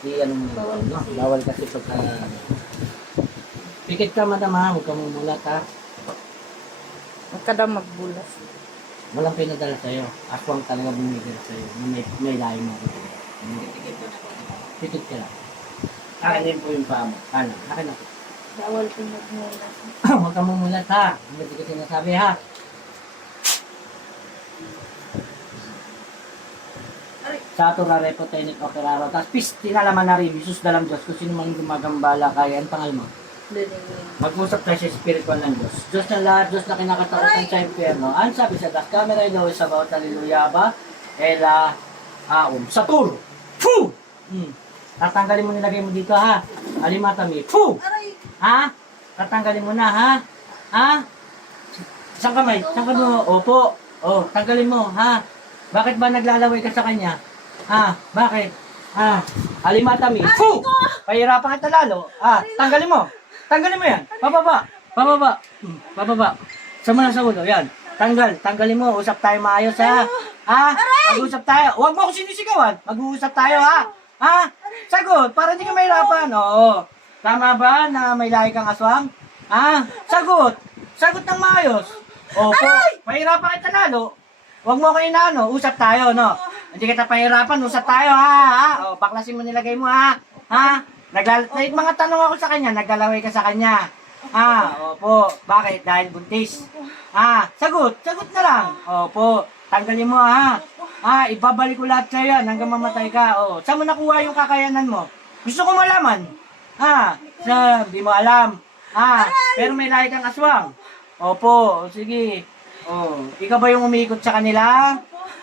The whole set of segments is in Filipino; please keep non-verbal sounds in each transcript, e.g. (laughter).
I ano mo Bawal no? Bawal kasi pagka Pikit ka madam ha, huwag ka mumulat ha. Huwag ka daw magbulas. Walang pinadala sa'yo. Aswang talaga bumigil sa'yo. May, may layo mo. Hmm. Pikit ka lang. Akin din po yung paa mo. Ano? Akin na. Bawal po magmulas. (clears throat) Huwag ka mumulat ha. Hindi ko sinasabi ha. Sa ato ra repotenik o keraro. Tapos pis, tinalaman na rin. Isus dalam Diyos. Kung sino man gumagambala kaya. Ang pangal mo? Mag-usap tayo sa spiritual ng Diyos. Diyos ng lahat, Diyos na kinakatakutan sa impyerno. Ang sabi sa das camera ilaw sa bawat haleluya ba? Ela aum. Satur! Fu! Hmm. Tatanggalin mo nilagay mo dito ha. Alimatami. Fu! Ha? Tatanggalin mo na ha? Ha? Isang kamay. Isang kamay mo. Opo. Oh, tanggalin mo ha. Bakit ba naglalaway ka sa kanya? Ha? Bakit? Ha? Alimatami. Fu! Pahirapan kita lalo. Ha? Tanggalin mo. Tanggalin mo yan. Pababa. Pababa. Hmm, Pababa. Sa muna sa ulo. Yan. Tanggal. Tanggalin mo. Usap tayo maayos ha. Ha? Mag-usap tayo. Huwag mo ako sinisigawan. Mag-uusap tayo ha. Ha? Sagot. Para hindi ka mahirapan. Oo. Tama ba na may lahi kang aswang? Ha? Sagot. Sagot ng maayos. Opo. Pahirapan kita lalo. Huwag mo kayo na ano. Usap tayo, no? Hindi kita pahirapan. Usap tayo ha. ha? O, baklasin mo nilagay mo ha. Ha? Naglal may mga tanong ako sa kanya, naglalaway ka sa kanya. Ah, opo. Bakit? Dahil buntis. Ah, sagot. Sagot na lang. Opo. Tanggalin mo ha. Ah, ibabalik ko lahat sa'yo yan hanggang mamatay ka. Oh, saan mo nakuha yung kakayanan mo? Gusto ko malaman. Ah, sa, di mo alam. Ah, pero may lahi kang aswang. Opo, o, sige. Oh, ikaw ba yung umiikot sa kanila?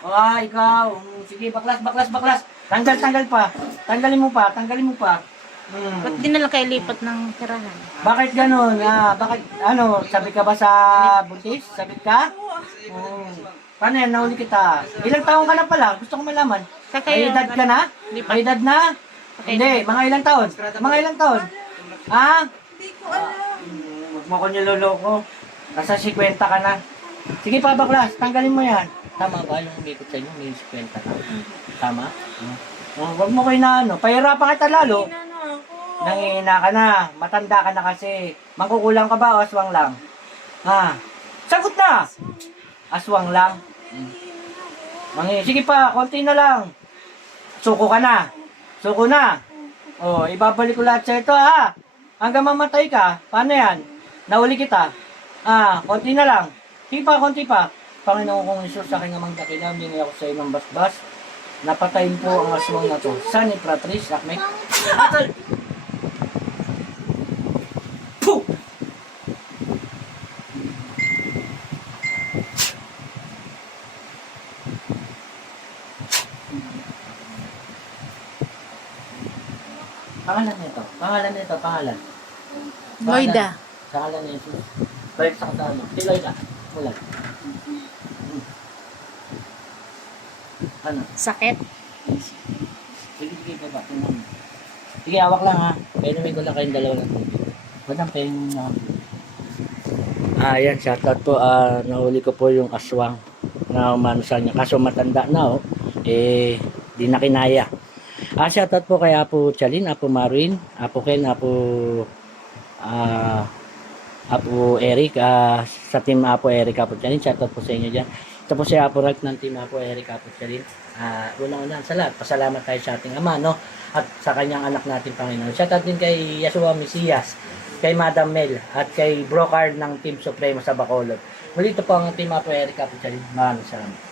O, ah, ikaw. Sige, baklas, baklas, baklas. Tanggal, tanggal pa. Tanggalin mo pa, tanggalin mo pa. Hmm. Ba't di na lang kayo lipat ng tirahan? Bakit ganun? Ah, bakit, ano, sabi ka ba sa buntis? Sabit ka? Hmm. Paano yan? Nahuli kita. Ilang taon ka na pala? Gusto ko malaman. Sa May kayo, edad ka na? May edad na? Hindi, mga ilang taon? Mga ilang taon? Ha? Hindi ko alam. Huwag mo ko niloloko. Nasa 50 ka na. Sige pa, baklas. Tanggalin mo yan. Tama ba yung umikot sa inyo? May 50 ka. Tama? Hmm. Hmm, Huwag mo ko inaano. Pahirapan kita lalo. Hindi na na ako. Nangihina ka na. Matanda ka na kasi. Mangkukulang ka ba o aswang lang? Ha? Sagot na! Aswang lang. Mangi, sige pa, konti na lang. Suko ka na. Suko na. Oh, ibabalik ko lahat sa ito ha. Hanggang mamatay ka. Paano yan? Nauli kita. Ah, konti na lang. Sige pa, konti pa. Panginoon kong Isus, sa aking amang dakila, humingi ako sa iyo ng basbas. Napatayin po ang aswang na to. San ni Pratrice, Akme? Atal! Puh! Pangalan nito. Pangalan nito. Pangalan. Loida. Pangalan nito. Balik sa kasama. Si Loida. Mula. Ano? Sakit. Sige, sige, baba. Sige, hawak lang ha. Painumin ko lang kayong dalawa lang. Madam, painumin na Ah, yan, shoutout po. Ah, nahuli ko po yung aswang na umano sa niya. Kaso matanda na, oh. Eh, di na kinaya. Ah, shoutout po kay Apo Chalin, Apo Marwin, Apo Ken, Apo ah Apo Eric, ah, sa team Apo Eric, Apo Chalin. Shoutout po sa inyo dyan. Ito po si Apo Ralph ng team Apo Eric, Apo Chalin. Ah, unang-una sa lahat, pasalamat tayo sa ating Ama, no? At sa kanyang anak natin, Panginoon. Shoutout din kay Yeshua Mesias, kay Madam Mel, at kay Brocard ng Team Supremo sa Bacolod. Muli ito po ang team Apo Eric, Apo Chalin. Maraming salamat.